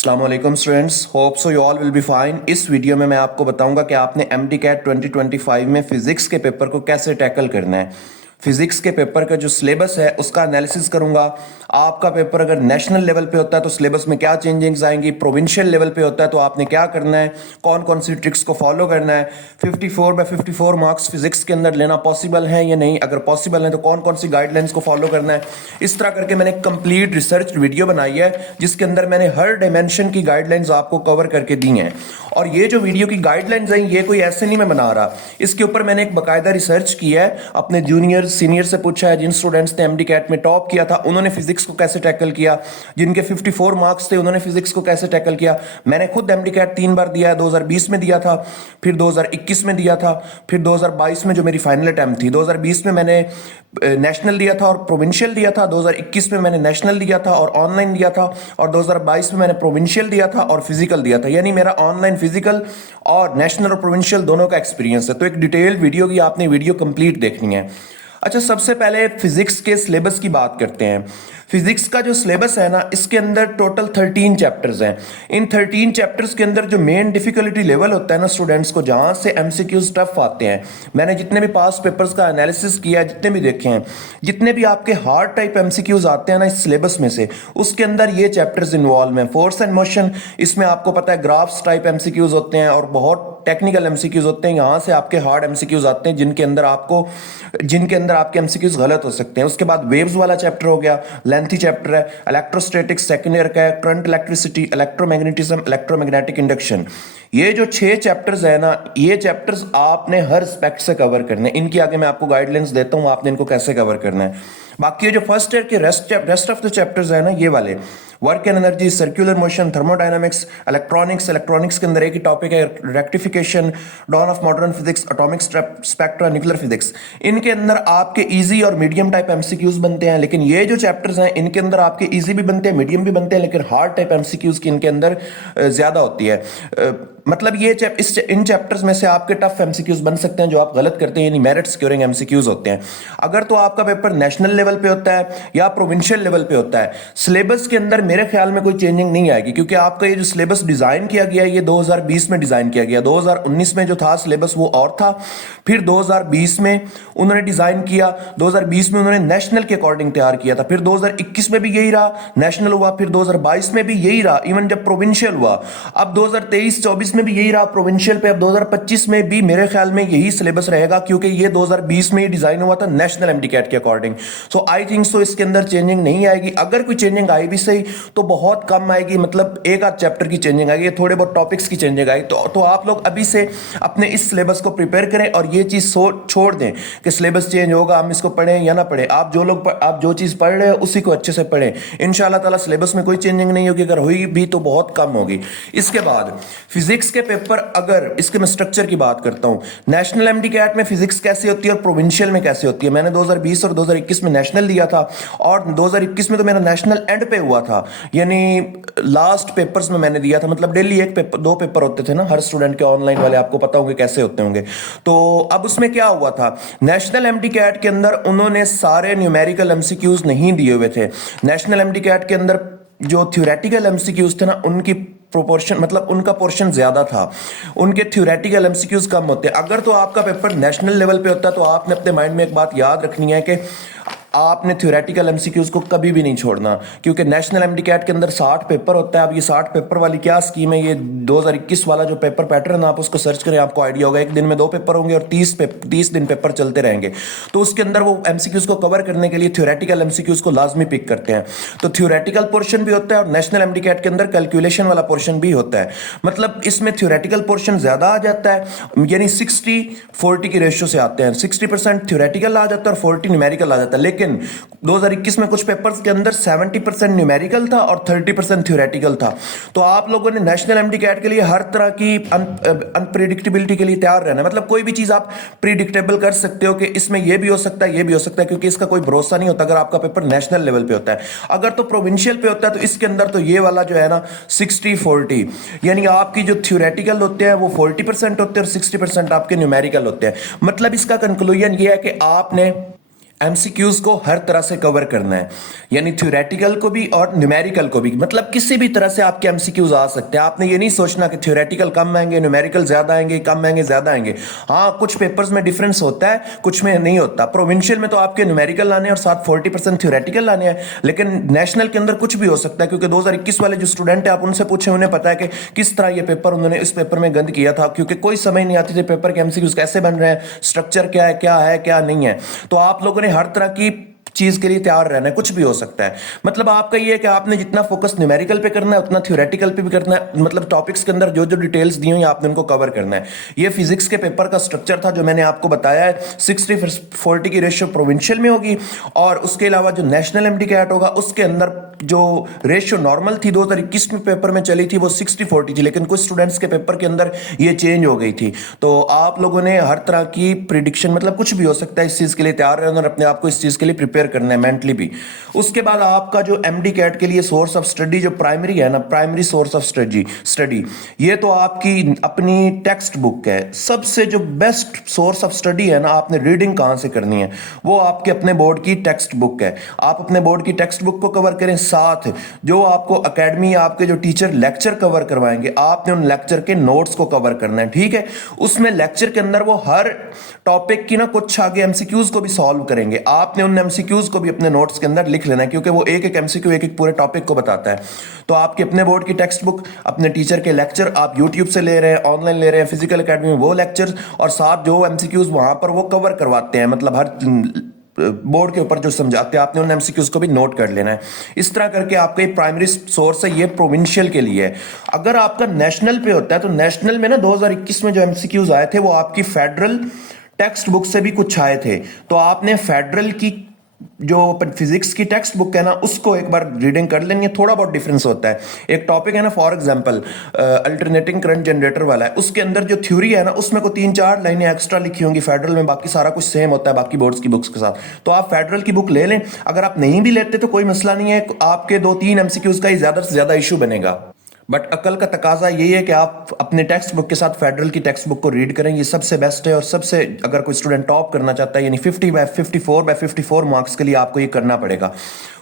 अस्सलाम वालेकुम students, hope so you all will be fine. इस वीडियो में मैं आपको बताऊंगा कि आपने एमडी कैट 2025 में फिजिक्स के पेपर को कैसे टैकल करना है। फिजिक्स के पेपर का जो सिलेबस है उसका एनालिसिस करूंगा। आपका पेपर अगर नेशनल लेवल पे होता है तो सिलेबस में क्या चेंजिंग्स आएंगी, प्रोविंशियल लेवल पे होता है तो आपने क्या करना है, कौन कौन सी ट्रिक्स को फॉलो करना है, 54/54 मार्क्स फिजिक्स के अंदर लेना पॉसिबल है या नहीं, अगर पॉसिबल है तो कौन कौन सी गाइडलाइंस को फॉलो करना है। इस तरह करके मैंने कंप्लीट रिसर्च वीडियो बनाई है जिसके अंदर मैंने हर डायमेंशन की गाइडलाइंस आपको कवर करके दी हैं। और ये जो वीडियो की गाइडलाइंस हैं ये कोई ऐसे नहीं मैं बना रहा, इसके ऊपर मैंने एक बाकायदा रिसर्च की है, अपने जूनियर सीनियर से पूछा है जिन स्टूडेंट्स ने एमडी कैट में टॉप किया था उन्होंने फिजिक्स को कैसे टैकल किया, जिनके 54 मार्क्स थे उन्होंने फिजिक्स को कैसे टैकल किया। मैंने खुद एमडी कैट 3 बार दिया है, 2020 में दिया था, फिर 2021 में दिया था, फिर 2022 में जो मेरी फाइनल अटैम्प्ट थी। 2020 में मैंने नेशनल दिया था और प्रोविंशियल दिया था, 2021 में मैंने नेशनल दिया था और ऑनलाइन दिया था, और 2022 में मैंने प्रोविंशियल दिया था और फिजिकल दिया था। यानी मेरा ऑनलाइन फिजिकल और नेशनल और प्रोविंशियल दोनों का एक्सपीरियंस है। तो एक डिटेल्ड वीडियो की आपने वीडियो कंप्लीट देखनी है। अच्छा, सबसे पहले फिजिक्स के सिलेबस की बात करते हैं। फिजिक्स का जो सिलेबस है ना, इसके अंदर टोटल 13 चैप्टर्स हैं। इन 13 चैप्टर्स के अंदर जो मेन डिफिकल्टी लेवल होता है ना स्टूडेंट्स को, जहां से एमसीक्यूज टफ आते हैं, मैंने जितने भी पास पेपर्स का एनालिसिस किया है, जितने भी देखे हैं, जितने भी आपके हार्ड टाइप एमसीक्यूज आते हैं ना इस सिलेबस में से, उसके अंदर ये चैप्टर्स इन्वॉल्व हैं। फोर्स एंड मोशन, इसमें आपको पता है ग्राफ्स टाइप एमसीक्यूज होते हैं और बहुत टेक्निकल एमसीक्यूज होते हैं। यहाँ से आपके हार्ड एमसीक्यूज आते हैं जिनके अंदर आपके एमसीक्यूज गलत हो सकते हैं। उसके बाद वेव्स वाला चैप्टर हो गया, लेंथी चैप्टर है। इलेक्ट्रोस्टैटिक्स सेकंड ईयर का है, current electricity, electromagnetism, electromagnetic induction. ये जो 6 चैप्टर्स है ना, ये चैप्टर्स आपने हर स्पेक्ट से कवर करने हैं। इनकी आगे मैं आपको गाइडलाइंस देता हूँ, आपने इनको कैसे कवर करना है। बाकी ये जो फर्स्ट ईयर के रेस्ट ऑफ द चैप्टर्स है ना, ये वाले work and energy, circular motion, thermodynamics, electronics के अंदर एक ही टॉपिक है rectification, dawn of modern physics, atomic spectra, nuclear physics. इनके अंदर आपके इजी और मीडियम टाइप एमसीक्यूज बनते हैं। लेकिन ये जो चैप्टर्स हैं इनके अंदर आपके इजी भी बनते हैं, मीडियम भी बनते हैं, लेकिन हार्ड टाइप एमसीक्यूज की इनके अंदर ज्यादा होती है। मतलब इन चैप्टर्स में से आपके टफ एमसीक्यूज बन सकते हैं जो आप गलत करते हैं, यानी मेरिट सिक्योरिंग एमसीक्यूज होते हैं। अगर तो आपका पेपर नेशनल लेवल पे होता है या प्रोविंशियल लेवल पे होता है, सिलेबस के अंदर मेरे ख्याल में कोई चेंजिंग नहीं आएगी, क्योंकि आपका ये जो सिलेबस डिजाइन किया गया है ये 2020 में डिजाइन किया गया। 2019 में जो था सिलेबस वो और था, फिर 2020 में उन्होंने डिजाइन किया, 2020 में उन्होंने नेशनल के अकॉर्डिंग तैयार किया था, फिर 2021 में भी यही रहा, नेशनल हुआ, फिर 2022 में भी यही रहा, इवन जब प्रोविंशियल हुआ। अब 2023-24 में भी यही रहा प्रोविंशियल पे, अब 2025 में भी मेरे ख्याल में यही सिलेबस रहेगा, क्योंकि ये 2020 में ही डिजाइन हुआ था नेशनल एमडीकैट के according. So I think so इसके अंदर चेंजिंग नहीं आएगी। अगर कोई चेंजिंग आई भी सही तो बहुत कम आएगी, मतलब एक आध चैप्टर की चेंजिंग आएगी, थोड़े बहुत टॉपिक्स की चेंजिंग आएगी। तो आप लोग अभी से अपने इस सिलेबस को प्रिपेयर करें और ये चीज छोड़ दें कि सिलेबस चेंज होगा, हम इसको पढ़ें या ना पढ़ें। आप जो चीज पढ़ रहे हो उसी को अच्छे से पढ़ें। इंशाल्लाह ताला सिलेबस में कोई चेंजिंग नहीं होगी, अगर होगी भी तो बहुत कम होगी। इसके बाद फिजिक्स के पेपर, अगर इसके मैं स्ट्रक्चर की बात करता हूं, नेशनल एमडीकैट में फिजिक्स कैसी होती है और प्रोविंशियल में कैसे होती है। मैंने 2020 और 2021 में नेशनल दिया था, और 2021 में तो मेरा नेशनल एंड पे हुआ था, यानी लास्ट पेपर्स में मैंने दिया था। मतलब डेली एक पेपर, 2 पेपर होते थे ना हर स्टूडेंट के, ऑनलाइन वाले आपको पता होंगे कैसे होते होंगे। तो अब उसमें क्या हुआ था, नेशनल एमडीकैट के अंदर उन्होंने सारे न्यूमेरिकल एमसीक्यूज नहीं दिए हुए थे। नेशनल एमडीकैट के अंदर जो थ्योरेटिकल एमसीक्यूज थे ना, उनकी प्रोपोर्शन, मतलब उनका पोर्शन ज्यादा था, उनके थ्योरेटिकल एमसीक्यूज कम होते। अगर तो आपका पेपर नेशनल लेवल पे होता तो आपने अपने माइंड में एक बात याद रखनी है कि आपने थ्योरेटिकल एमसीक्यूज को कभी भी नहीं छोड़ना, क्योंकि नेशनल एमडीकैट के अंदर 60 पेपर होता है। अब ये 60 पेपर वाली क्या स्कीम है, ये 2021 वाला जो पेपर पैटर्न आप उसको सर्च करें, आपको आइडिया होगा। एक दिन में 2 पेपर होंगे और 30 दिन पेपर चलते रहेंगे। तो उसके अंदर वो एमसीक्यूज को कवर करने के लिए थ्योरेटिकल एमसीक्यूज को लाजमी पिक करते हैं। तो थ्योरेटिकल पोर्शन भी होता है और नेशनल एमडीकैट के अंदर कैलकुलेशन वाला पोर्शन भी होता है। मतलब इसमें थ्योरेटिकल पोर्शन ज्यादा आ जाता है, यानी 60-40 की रेशियो से आते हैं। 60% थ्योरेटिकल आ जाता है और 40 न्यूमेरिकल आ जाता है। लेकिन 2021 में कुछ पेपर्स के अंदर 70% न्यूमेरिकल था और 30% थ्योरेटिकल था। तो आप लोगों ने नेशनल एमडीकैट के लिए हर तरह की अनप्रिडिक्टेबिलिटी के लिए तैयार रहना है। मतलब कोई भी चीज आप प्रिडिक्टेबल कर सकते हो कि इसमें यह भी हो सकता है, यह भी हो सकता है, क्योंकि इसका कोई भरोसा नहीं होता अगर आपका पेपर नेशनल लेवल पे होता है। अगर तो प्रोविंशियल पे होता है तो इसके अंदर तो ये वाला जो है ना 60-40, यानी आपकी जो थ्योरेटिकल होते हैं वो 40% होते हैं और 60% आपके न्यूमेरिकल होते हैं। मतलब इसका कंक्लूजन ये है कि आपने एमसीक्यूज को हर तरह से कवर करना है, यानी थ्योरेटिकल को भी और न्यूमेरिकल को भी, मतलब किसी भी तरह से आपके एमसीक्यूज आ सकते हैं। आपने ये नहीं सोचना कि थ्योरेटिकल कम आएंगे, न्यूमेरिकल ज्यादा आएंगे, कम आएंगे, ज्यादा आएंगे। हाँ, कुछ पेपर्स में डिफरेंस होता है, कुछ में नहीं होता। प्रोविंशियल में तो आपके न्यूमेरिकल लाने हैं और साथ 40% थ्योरेटिकल लाने हैं, लेकिन नेशनल के अंदर कुछ भी हो सकता है, क्योंकि 2021 वाले जो स्टूडेंट है आप उनसे पूछे, उन्हें पता है कि किस तरह ये पेपर उन्होंने इस पेपर में गंद किया था, क्योंकि कोई समझ नहीं आती थी पेपर के एमसीक्यूज कैसे बन रहे हैं, स्ट्रक्चर क्या है, क्या नहीं है। तो आप लोगों ने हर तरह की चीज के लिए तैयार रहना है, कुछ भी हो सकता है। मतलब आपका ये है कि आपने जितना फोकस न्यूमेरिकल पे करना है उतना थ्योरेटिकल पे भी करना है, मतलब टॉपिक्स के अंदर जो जो डिटेल्स दी हुई आपने उनको कवर करना है। ये फिजिक्स के पेपर का स्ट्रक्चर था जो मैंने आपको बताया है। 60-40 की रेशियो प्रोविंशियल में होगी, और उसके अलावा जो नेशनल एमडीकैट होगा उसके अंदर जो रेशियो नॉर्मल थी 2021 में पेपर में चली थी वो 60-40 थी, लेकिन कुछ स्टूडेंट्स के पेपर के अंदर ये चेंज हो गई थी। तो आप लोगों ने हर तरह की प्रिडिक्शन, मतलब कुछ भी हो सकता है, इस चीज के लिए तैयार रहना और अपने आप को इस चीज के लिए प्रिपेयर करना है मेंटली भी। उसके बाद आपका जो एमडी कैट के लिए सोर्स ऑफ स्टडी जो प्राइमरी है ना, प्राइमरी सोर्स ऑफ स्टडी ये तो आपकी अपनी टेक्स्ट बुक है। सबसे जो बेस्ट सोर्स ऑफ स्टडी है ना, आपने रीडिंग कहां से करनी है, वो आपके अपने बोर्ड की टेक्स्ट बुक है। आप अपने बोर्ड की टेक्स्ट बुक को कवर करें, साथ जो आपको एकेडमी आपके जो टीचर लेक्चर कवर करवाएंगे आपने उन लेक्चर के नोट्स को कवर करना है, ठीक है। उसमें लेक्चर के अंदर वो हर टॉपिक की ना कुछ आगे एमसीक्यूज को भी सॉल्व करेंगे, आपने उन एमसीक्यूज को भी अपने नोट्स के अंदर लिख लेना है, क्योंकि वो एक एक एमसीक्यू एक एक पूरे टॉपिक को बताता है। तो आपके अपने बोर्ड की टेक्स्ट बुक, अपने टीचर के लेक्चर आप यूट्यूब से ले रहे हैं, ऑनलाइन ले रहे हैं, फिजिकल एकेडमी में वो लेक्चर्स, और साथ जो एमसीक्यूज वहां पर वो कवर करवाते हैं, मतलब हर बोर्ड के ऊपर जो समझाते हैं आपने उन एमसीक्यूज को भी नोट कर लेना है। इस तरह करके आपका प्राइमरी सोर्स है, ये प्रोविंशियल के लिए है। अगर आपका नेशनल पे होता है तो नेशनल में ना 2021 में जो एमसीक्यूज आए थे वो आपकी फेडरल टेक्स्ट बुक से भी कुछ आए थे। तो आपने फेडरल की जो फिजिक्स की टेक्स्ट बुक है ना उसको एक बार रीडिंग कर लेनी है, थोड़ा बहुत डिफरेंस होता है। एक टॉपिक है ना, for example alternating current generator वाला है, उसके अंदर जो थ्योरी है ना उसमें को 3-4 लाइनें एक्स्ट्रा लिखी होंगी फेडरल में, बाकी सारा कुछ सेम होता है बाकी बोर्ड्स की बुक्स के साथ। तो आप फेडरल की बुक ले लें। अगर आप नहीं भी लेते तो कोई मसला नहीं है, आपके 2-3 एमसीक्यूज का ही ज्यादा से ज्यादा इशू बनेगा। बट अकल का तकाजा यही है कि आप अपने टेक्स्ट बुक के साथ फेडरल की टेक्स्ट बुक को रीड करें, ये सबसे बेस्ट है। और सबसे, अगर कोई स्टूडेंट टॉप करना चाहता है, यानी 50/54 मार्क्स के लिए आपको ये करना पड़ेगा।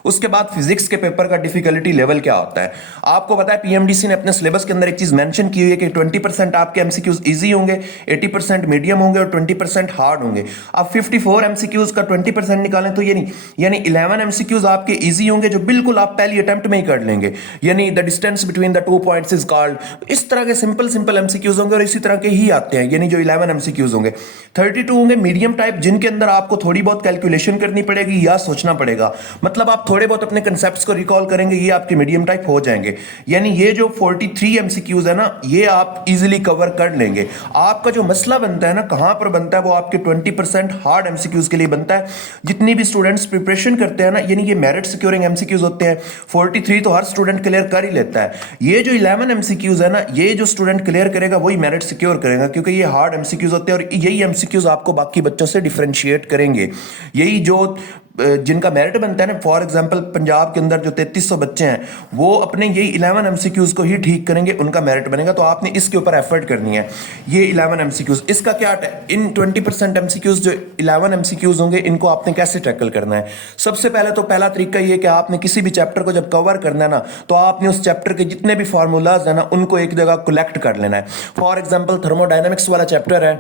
उसके बाद फिजिक्स के पेपर का डिफिकल्टी लेवल क्या होता है, आपको पता है पीएमडीसी ने अपने सिलेबस के अंदर एक चीज मेंशन की हुई है कि 20% आपके एमसीक्यूज इजी होंगे, 80% मीडियम होंगे और 20% हार्ड होंगे। आप 54 एमसीक्यूज का 20% निकालें तो यानी 11 एमसीक्यूज आपके इजी होंगे जो बिल्कुल आप पहली अटेम्प्ट में ही कर लेंगे, यानी the distance between the 2 points is called. इस तरह के सिंपल एमसीक्यूज होंगे और इसी तरह के ही आते हैं, यानी जो 11 एमसीक्यूज होंगे। 32 होंगे मीडियम टाइप, जिनके अंदर आपको थोड़ी बहुत कैलकुलेशन करनी पड़ेगी या सोचना पड़ेगा, मतलब आप थोड़े बहुत अपने कंसेप्ट्स को रिकॉल करेंगे, ये आपके मीडियम टाइप हो जाएंगे। यानी ये जो 43 एमसीक्यूज है ना, ये आप इजीली कवर कर लेंगे। आपका जो मसला बनता है ना, कहां पर बनता है, वो आपके 20% हार्ड एमसीक्यूज के लिए बनता है। जितनी भी स्टूडेंट्स प्रिपरेशन करते हैं ना, यानी ये मेरिट सिक्योरिंग एमसीक्यूज होते हैं। 43 तो हर स्टूडेंट क्लियर कर ही लेता है। ये जो 11 एमसीक्यूज है ना, ये जो स्टूडेंट क्लियर करेगा वही मेरिट सिक्योर करेगा, क्योंकि ये हार्ड एमसीक्यूज होते हैं और यही एमसीक्यूज आपको बाकी बच्चों से डिफरेंशिएट करेंगे। यही जो जिनका मेरिट बनता है ना, फॉर एग्जांपल पंजाब के अंदर जो 3300 बच्चे हैं वो अपने यही 11 एमसीक्यूज को ही ठीक करेंगे, उनका मेरिट बनेगा। तो आपने इसके ऊपर एफर्ट करनी है। ये 11 एमसीक्यूज, इसका क्या, इन 20% एमसीक्यूज जो 11 एमसीक्यूज होंगे इनको आपने कैसे टैकल करना है। सबसे पहले तो पहला तरीका ये कि आपने किसी भी चैप्टर को जब कवर करना है ना, तो आपने उस चैप्टर के जितने भी फार्मूलाज है ना उनको एक जगह कलेक्ट कर लेना है। फॉर एग्जाम्पल थर्मोडायनेमिक्स वाला चैप्टर है,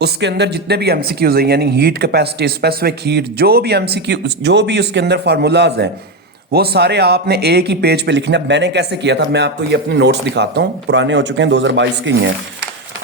उसके अंदर जितने भी एमसीक्यूज हैं, यानी हीट कैपेसिटी, स्पेसिफिक हीट, जो भी एमसीक्यू, जो भी उसके अंदर फार्मूलाज हैं, वो सारे आपने एक ही पेज पे लिखना। मैंने कैसे किया था, मैं आपको ये अपने नोट्स दिखाता हूँ, पुराने हो चुके हैं, 2022 के ही हैं।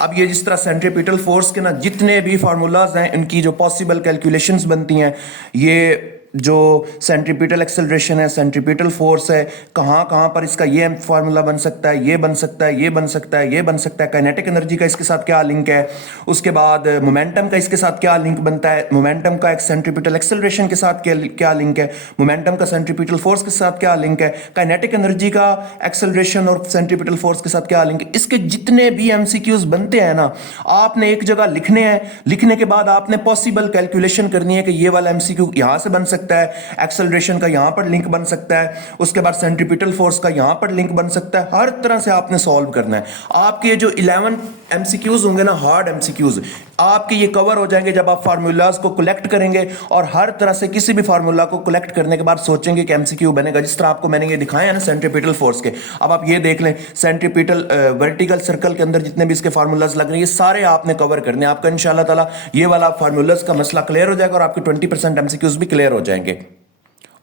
अब ये जिस तरह सेंट्रीपिटल फोर्स के ना जितने भी फार्मूलाज हैं, इनकी जो पॉसिबल कैलकुलेशंस बनती हैं, ये जो सेंट्रीपिटल एक्सेलरेशन है, सेंट्रीपिटल फोर्स है, कहाँ कहाँ पर इसका ये फार्मूला बन सकता है, ये बन सकता है, ये बन सकता है, ये बन सकता है। काइनेटिक एनर्जी का इसके साथ क्या लिंक है, उसके बाद मोमेंटम का इसके साथ क्या लिंक बनता है, मोमेंटम का एक सेंट्रीपिटल एक्सेलरेशन के साथ क्या लिंक है, मोमेंटम का सेंट्रीपिटल फोर्स के साथ क्या लिंक है, काइनेटिक एनर्जी का एक्सेलरेशन और सेंट्रीपिटल फोर्स के साथ क्या लिंक है। इसके जितने भी एमसीक्यूज बनते हैं ना, आपने एक जगह लिखने हैं। लिखने के बाद आपने पॉसिबल कैलकुलेशन करनी है कि ये वाला एमसीक्यू यहां से बन सकता है, एक्सेलरेशन का यहां पर लिंक बन सकता है, उसके बाद सेंट्रीपिटल फोर्स का यहां पर लिंक बन सकता है। हर तरह से आपने सॉल्व करना है। आपके जो 11 एमसीक्यूज होंगे ना, हार्ड एमसीक्यूज आपके ये कवर हो जाएंगे जब आप फार्मूलाज को कलेक्ट करेंगे और हर तरह से किसी भी फार्मूला को कलेक्ट करने के बाद सोचेंगे कि एमसीक्यू बनेगा। जिस तरह आपको मैंने ये दिखाया है ना सेंट्रीपिटल फोर्स के, अब आप ये देख लें सेंट्रीपिटल वर्टिकल सर्कल के अंदर जितने भी इसके फार्मूलाज लग रहे हैं ये सारे आपने कवर करने, आपका इंशाल्लाह ताला ये वाला फार्मूलाज का मसला क्लियर हो जाएगा और आपके 20% एमसीक्यूज भी क्लियर हो जाएंगे।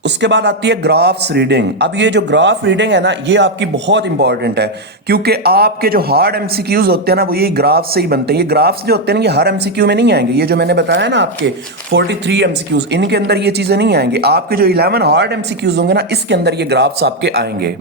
उसके बाद आती है ग्राफ्स रीडिंग। अब ये जो ग्राफ रीडिंग है ना ये आपकी बहुत इंपॉर्टेंट है, क्योंकि आपके जो हार्ड एमसीक्यूज होते हैं ना वो ये ग्राफ से ही बनते हैं। ये ग्राफ्स जो होते हैं ना ये हर एमसीक्यू में नहीं आएंगे। ये जो मैंने बताया ना आपके 43 एमसीक्यूज, इनके अंदर ये चीजें नहीं आएंगे। आपके जो 11 हार्ड एमसीक्यूज होंगे ना इसके अंदर ये ग्राफ्स आपके आएंगे।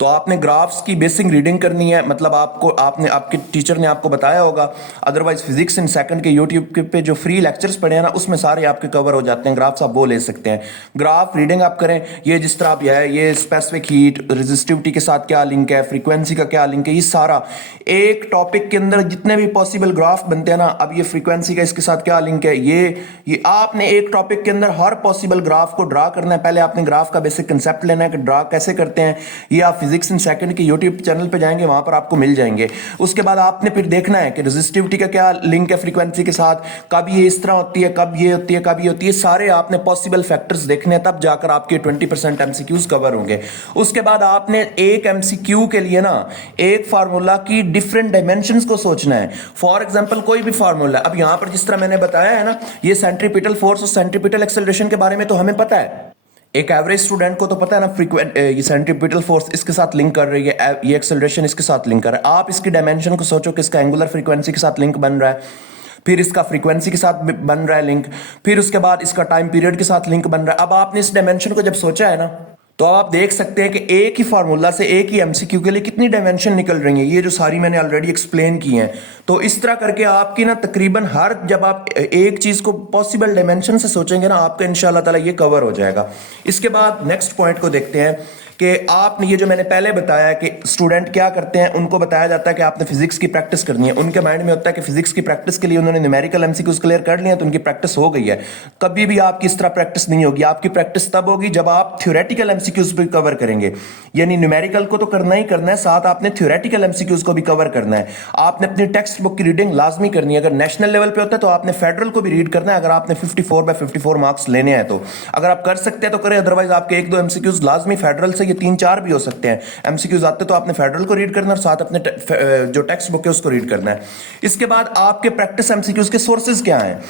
तो आपने ग्राफ्स की बेसिक रीडिंग करनी है, मतलब आपने आपके टीचर ने आपको बताया होगा, अदरवाइज फिजिक्स इन सेकंड के यूट्यूब पे जो फ्री लेक्चर्स पढ़े हैं ना उसमें सारे आपके कवर हो जाते हैं। ग्राफ्स आप वो ले सकते हैं, ग्राफ रीडिंग आप करें। ये जिस तरह आप ये स्पेसिफिक हीट, रेजिस्टिविटी के साथ क्या लिंक है, फ्रीक्वेंसी का क्या लिंक है, ये सारा एक टॉपिक के अंदर जितने भी पॉसिबल ग्राफ बनते हैं ना, अब ये फ्रीक्वेंसी का इसके साथ क्या लिंक है, ये आपने एक टॉपिक के अंदर हर पॉसिबल ग्राफ को ड्रा करना है। पहले आपने ग्राफ का बेसिक कंसेप्ट लेना है कि ड्रा कैसे करते हैं। ये आप फिजिक्स इन सेकंड के यूट्यूब चैनल पे जाएंगे, वहां पर आपको मिल जाएंगे। उसके बाद आपने फिर देखना है कि रेजिस्टिविटी का क्या लिंक है फ्रीक्वेंसी के साथ, कब ये इस तरह होती है, कब ये होती है, कब ये होती है, सारे आपने पॉसिबल फैक्टर्स देखने हैं, तब जाकर आपके 20% एमसीक्यूज कवर होंगे। उसके बाद आपने एक एमसीक्यू के लिए ना एक फार्मूला की डिफरेंट डायमेंशंस को सोचना है। फॉर एग्जांपल कोई भी फार्मूला, अब यहां पर जिस तरह मैंने बताया है ना, ये सेंट्रीपिटल फोर्स और सेंट्रीपिटल एक्सेलरेशन के बारे में तो हमें पता है, एक एवरेज स्टूडेंट को तो पता है ना, ये सेंट्रीपिटल फोर्स इसके साथ लिंक कर रही है, ये एक्सेलरेशन इसके साथ लिंक कर रहा है। आप इसकी डायमेंशन को सोचो कि इसका एंगुलर फ्रीक्वेंसी के साथ लिंक बन रहा है, फिर इसका फ्रीक्वेंसी के साथ बन रहा है लिंक, फिर उसके बाद इसका टाइम पीरियड के साथ लिंक बन रहा है। अब आपने इस डायमेंशन को जब सोचा है ना, तो आप देख सकते हैं कि एक ही फार्मूला से एक ही एमसीक्यू के लिए कितनी डायमेंशन निकल रही है। ये जो सारी मैंने ऑलरेडी एक्सप्लेन की हैं। तो इस तरह करके आपकी ना तकरीबन हर, जब आप एक चीज को पॉसिबल डायमेंशन से सोचेंगे ना, आपका इंशाल्लाह ताला ये कवर हो जाएगा। इसके बाद नेक्स्ट पॉइंट को देखते हैं कि आपने ये जो मैंने पहले बताया कि स्टूडेंट क्या करते हैं, उनको बताया जाता है कि आपने फिजिक्स की प्रैक्टिस करनी है। उनके माइंड में होता है कि फिजिक्स की प्रैक्टिस के लिए उन्होंने न्यूमेरिकल एमसीक्यूज क्लियर कर लिया तो उनकी प्रैक्टिस हो गई है। कभी भी आपकी इस तरह प्रैक्टिस नहीं होगी। आपकी प्रैक्टिस तब होगी जब आप थ्योरेटिकल एमसीक्यूज भी कवर करेंगे। यानी न्यूमेरिकल को तो करना ही करना है, साथ आपने थ्योरेटिकल एमसीक्यूज को भी कवर करना है। आपने अपनी टेक्स्ट बुक की रीडिंग लाजमी करनी है। अगर नेशनल लेवल पे होता है तो आपने फेडरल को भी रीड करना है, अगर आपने 54/54 मार्क्स लेने हैं तो। अगर आप कर सकते हैं तो करें, अदरवाइज आपके 1-2 एमसीक्यूज लाजमी फेडरल से, ये 3-4 भी हो सकते हैं एमसीक्यूज आते, तो आपने फेडरल को रीड करना है और साथ अपने जो टेक्स्ट बुक है उसको रीड करना है। इसके बाद आपके प्रैक्टिस एमसीक्यूज के सोर्सेज क्या हैं?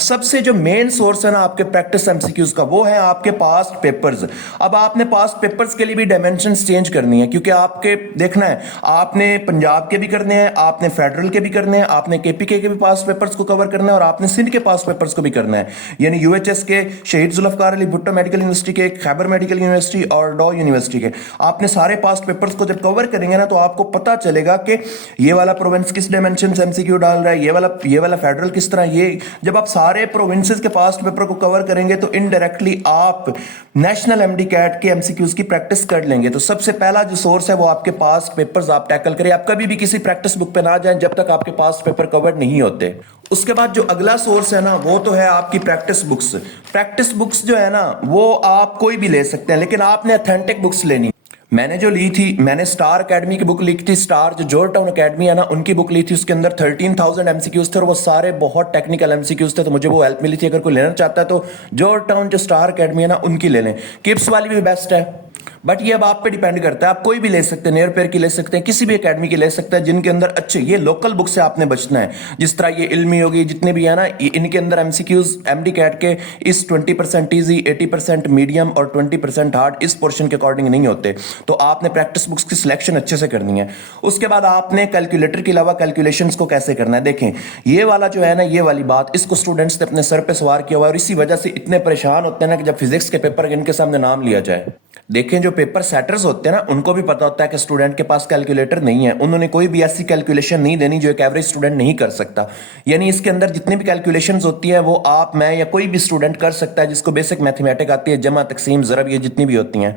सबसे जो मेन सोर्स है ना आपके प्रैक्टिस एमसीक्यूज का, वो है आपके पास्ट पेपर्स। अब आपने पास्ट पेपर्स के लिए भी डायमेंशंस चेंज करनी है, क्योंकि आपके देखना है, आपने पंजाब के भी करने हैं, आपने फेडरल के भी करने हैं, आपने केपीके के भी पास्ट पेपर्स को कवर करना है और आपने सिंध के पास्ट पेपर्स को भी करना है। यानी यूएचएस के, शहीद जुल्फकार अली भुट्टो मेडिकल यूनिवर्सिटी के, खैबर मेडिकल यूनिवर्सिटी और डॉ यूनिवर्सिटी के, आपने सारे पास्ट पेपर्स को जब कवर करेंगे ना तो आपको पता चलेगा कि ये वाला प्रोविंस किस डायमेंशन से एमसीक्यू डाल रहा है, ये वाला फेडरल किस तरह। ये जब आप सारे प्रोविंसेस के पास्ट पेपर को कवर करेंगे तो इनडायरेक्टली आप नेशनल एमडी कैट के एमसीक्यूज की प्रैक्टिस कर लेंगे। तो सबसे पहला जो सोर्स है वो आपके पास्ट पेपर्स आप टैकल करें। आप कभी भी किसी प्रैक्टिस बुक पे ना जाएं जब तक आपके पास्ट पेपर कवर नहीं होते। उसके बाद जो अगला सोर्स है ना वो तो है आपकी प्रैक्टिस बुक्स। प्रैक्टिस बुक्स जो है ना वो आप कोई भी ले सकते हैं, लेकिन आपने ऑथेंटिक बुक्स लेनी। मैंने जो ली थी, मैंने स्टार एकेडमी की बुक ली थी, स्टार जो जॉर्ज टाउन एकेडमी है ना उनकी बुक ली थी। उसके अंदर 13,000 एमसीक्यूज थे और वो सारे बहुत टेक्निकल एमसीक्यूज थे, तो मुझे वो हेल्प मिली थी। अगर कोई लेना चाहता है तो जॉर्ज टाउन जो स्टार एकेडमी है ना उनकी ले लें। किप्स वाली भी बेस्ट है, बट ये अब आप पे डिपेंड करता है। आप कोई भी ले सकते हैं, नियर पेयर की ले सकते हैं, किसी भी एकेडमी की ले सकते हैं जिनके अंदर अच्छे, ये लोकल बुक से आपने बचना है। जिस तरह ये इल्मी होगी, जितने भी है ना, इनके अंदर एमसीक्यूज एमडी कैट के इस 20% ईजी, 80% मीडियम और 20% हार्ड इस पोर्शन के अकॉर्डिंग नहीं होते। तो आपने प्रैक्टिस बुक्स की सिलेक्शन अच्छे से करनी है। उसके बाद आपने कैलकुलेटर के अलावा कैलकुलेशंस को कैसे करना है। देखें ये वाला जो है ना, ये वाली बात, इसको स्टूडेंट्स ने अपने सर पे सवार किया हुआ है और इसी वजह से इतने परेशान होते हैं ना कि जब फिजिक्स के पेपर इनके सामने नाम लिया जाए। देखें जो पेपर सेटर्स होते हैं ना उनको भी पता होता है कि स्टूडेंट के पास कैलकुलेटर नहीं है, उन्होंने कोई भी ऐसी कैलकुलेशन नहीं देनी जो एक एवरेज स्टूडेंट नहीं कर सकता। यानी इसके अंदर जितनी भी कैलकुलेशंस होती है वो आप, मैं या कोई भी स्टूडेंट कर सकता है जिसको बेसिक मैथमेटिक आती है, जमा, तकसीम, ज़रब, ये जितनी भी होती हैं।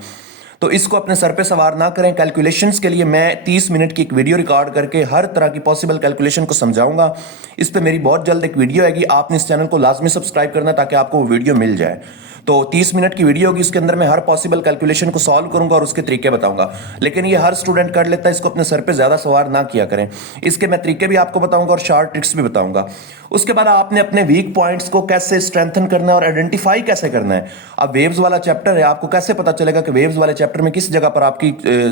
तो इसको अपने सर पे सवार ना करें। कैलकुलेशंस के लिए मैं 30 मिनट की एक वीडियो रिकॉर्ड करके हर तरह की पॉसिबल कैलकुलेशन को समझाऊंगा। इस पे मेरी बहुत जल्द एक वीडियो आएगी। आपने इस चैनल को लाजमी सब्सक्राइब करना ताकि आपको वो वीडियो मिल जाए। तो 30 मिनट की वीडियो होगी, उसके अंदर मैं हर पॉसिबल कैलकुलेशन को सॉल्व करूंगा और उसके तरीके बताऊंगा। लेकिन ये हर स्टूडेंट कर लेता है, इसको अपने सर पे ज़्यादा सवार ना किया करें। इसके मैं तरीके भी आपको बताऊंगा और शॉर्ट ट्रिक्स भी बताऊंगा। उसके बाद आपने अपने वीक पॉइंट्स को कैसे स्ट्रेंथन करना है और आइडेंटिफाई कैसे करना है। अब वेव्स वाला चैप्टर है, आपको कैसे पता चलेगा कि वेव्स वाले चैप्टर में किस जगह पर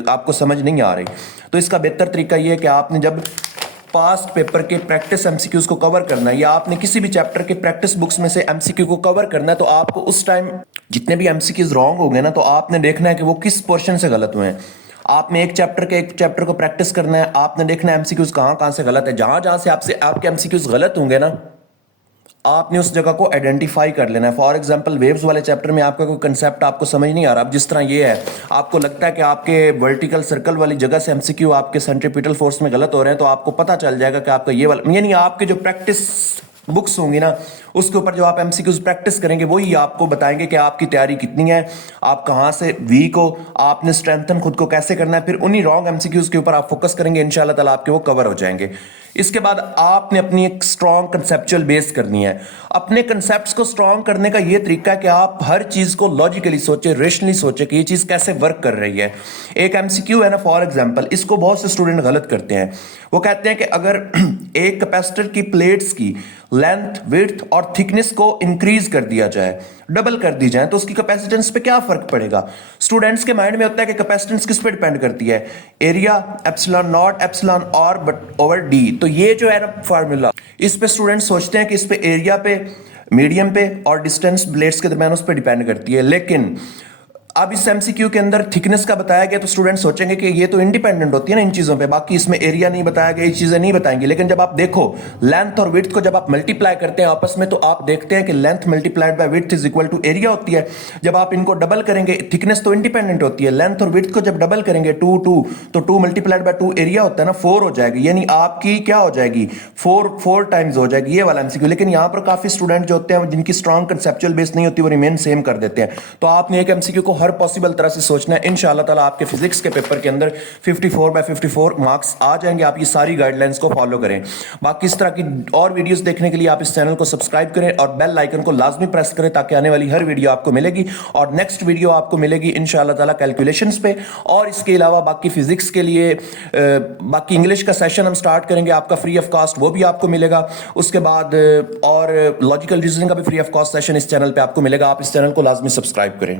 आपको समझ नहीं आ रही। तो इसका बेहतर तरीका ये है कि आपने जब पास्ट पेपर के प्रैक्टिस एमसीक्यूज को कवर करना है या आपने किसी भी चैप्टर के प्रैक्टिस बुक्स में से एमसीक्यू को कवर करना है, तो आपको उस टाइम जितने भी एमसीक्यूज रॉन्ग हो गए ना, तो आपने देखना है कि वो किस पोर्शन से गलत हुए हैं। आपने एक चैप्टर को प्रैक्टिस करना है, आपने देखना है एमसीक्यूज कहाँ कहाँ से गलत है। जहां जहां से आपसे आपके एमसीक्यूज गलत होंगे ना, आपने उस जगह को आइडेंटिफाई कर लेना है। फॉर एग्जांपल वेव्स वाले चैप्टर में आपका कोई कंसेप्ट आपको समझ नहीं आ रहा। अब जिस तरह ये है, आपको लगता है कि आपके वर्टिकल सर्कल वाली जगह से एमसीक्यू आपके सेंट्रीपिटल फोर्स में गलत हो रहे हैं, तो आपको पता चल जाएगा कि आपका ये वाला, यानी आपके जो प्रैक्टिस बुक्स होंगी ना, उसके ऊपर जो आप एमसीक्यूज प्रैक्टिस करेंगे वही आपको बताएंगे कि आपकी तैयारी कितनी है, आप कहाँ से वीक हो, आपने स्ट्रेंथन खुद को कैसे करना है। फिर उन्हीं रॉन्ग एमसीक्यूज के ऊपर आप फोकस करेंगे, इंशाल्लाह ताला आपके वो कवर हो जाएंगे। इसके बाद आपने अपनी एक स्ट्रॉन्ग कंसेप्चुअल बेस करनी है। अपने कंसेप्ट्स को स्ट्रॉन्ग करने का ये तरीका है कि आप हर चीज को लॉजिकली सोचे, रेशनली सोचे कि ये चीज कैसे वर्क कर रही है। एक एमसीक्यू है ना, फॉर एग्जांपल, इसको बहुत से स्टूडेंट गलत करते हैं। वो कहते हैं कि अगर एक कैपेसिटर की प्लेट्स की लेंथ, विड्थ और थिकनेस को इंक्रीज कर दिया जाए, डबल कर दी जाए, तो उसकी कैपेसिटेंस पे क्या फर्क पड़ेगा। स्टूडेंट्स के माइंड में होता है कि कैपेसिटेंस किस पे डिपेंड करती है, area epsilon naught epsilon R but over D. तो ये जो है ना फार्मूला, इस पे स्टूडेंट्स सोचते हैं कि इस पे एरिया पे, मीडियम पे और डिस्टेंस ब्लेड्स के दरमियान उस पे डिपेंड करती है। लेकिन अब इस एमसीक्यू के अंदर थिकनेस का बताया गया, तो स्टूडेंट सोचेंगे कि ये तो इंडिपेंडेंट होती है ना इन चीजों पे, बाकी इसमें एरिया नहीं बताया गया, ये चीजें नहीं बताएंगी। लेकिन जब आप देखो लेंथ और विड्थ को जब आप मल्टीप्लाई करते हैं आपस में, तो आप देखते हैं कि length multiplied by width is equal to area होती है। जब आप इनको डबल करेंगे, थिकनेस तो इंडिपेंडेंट होती है, लेंथ और विड्थ को जब डबल करेंगे 2 2, तो 2 मल्टीप्लाइड बाय 2 एरिया होता है ना, 4 हो जाएगी। यानी आपकी क्या हो जाएगी, 4 टाइम्स हो जाएगी ये वाला एमसीक्यू। लेकिन यहाँ पर काफी स्टूडेंट जो होते हैं जिनकी स्ट्रॉन्ग कंसेप्चुअल बेस नहीं होती, वो रिमेन सेम कर देते हैं। तो आपने एक एमसीक्यू को हर पॉसिबल तरह से सोचना है। इंशाल्लाह ताला आपके फिजिक्स के पेपर के अंदर 54/54 मार्क्स आ जाएंगे। आप ये सारी गाइडलाइंस को फॉलो करें। बाकी इस तरह की और वीडियोस देखने के लिए आप इस चैनल को सब्सक्राइब करें और बेल आइकन को लाजमी प्रेस करें, ताकि आने वाली हर वीडियो आपको मिलेगी। और नेक्स्ट वीडियो आपको मिलेगी इंशाल्लाह ताला कैलकुलेशंस पे। और इसके अलावा बाकी फिजिक्स के लिए बाकी इंग्लिश का सेशन हम स्टार्ट करेंगे आपका फ्री ऑफ कॉस्ट, वो भी आपको मिलेगा। उसके बाद और लॉजिकल रीजनिंग का भी फ्री ऑफ कॉस्ट सेशन इस चैनल पे आपको मिलेगा। आप इस चैनल को लाजमी सब्सक्राइब करें।